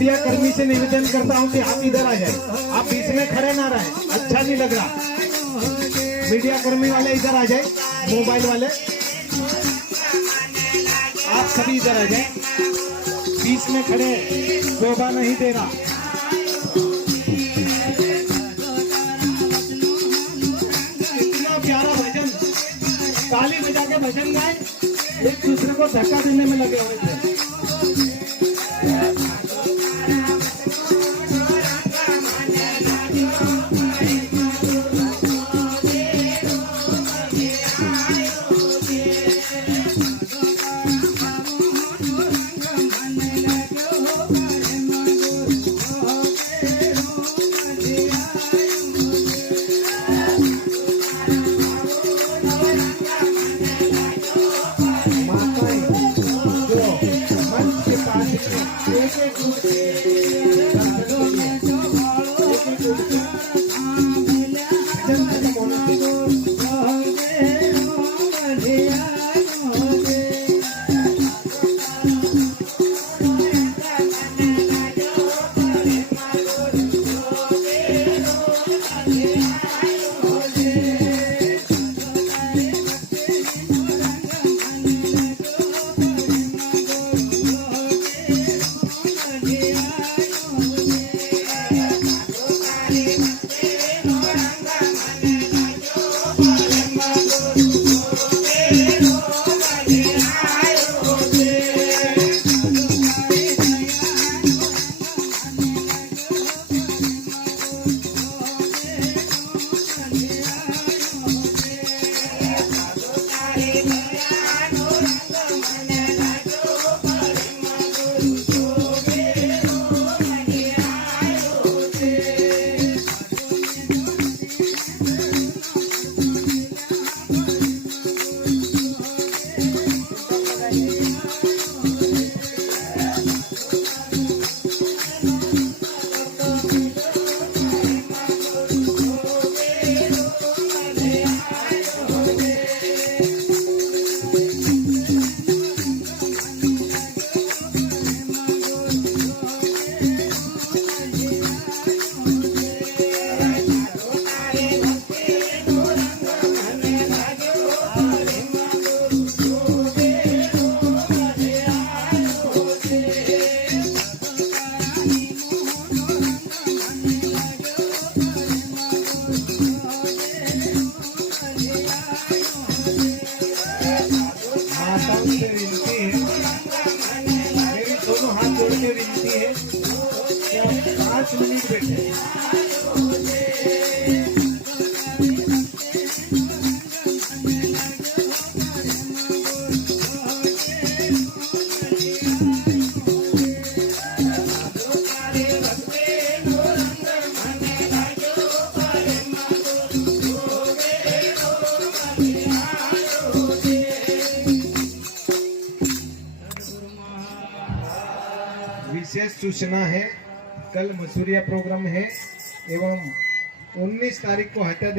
मीडिया कर्मी से निवेदन करता हूं कि आप इधर आ जाए, आप बीच में खड़े ना रहे, अच्छा नहीं लग रहा। मीडिया कर्मी वाले इधर आ जाए, मोबाइल वाले आप सभी इधर आ जाए, बीच में खड़े शोभा नहीं दे रहा। इतना प्यारा भजन, ताली बजा के भजन गाए, एक दूसरे को धक्का देने में लगे हुए थे। दोनों हाथ जोड़ के विनती है कि आप 5 मिनट बैठे। विशेष सूचना है, कल मसूरिया प्रोग्राम है एवं 19 तारीख को हत्या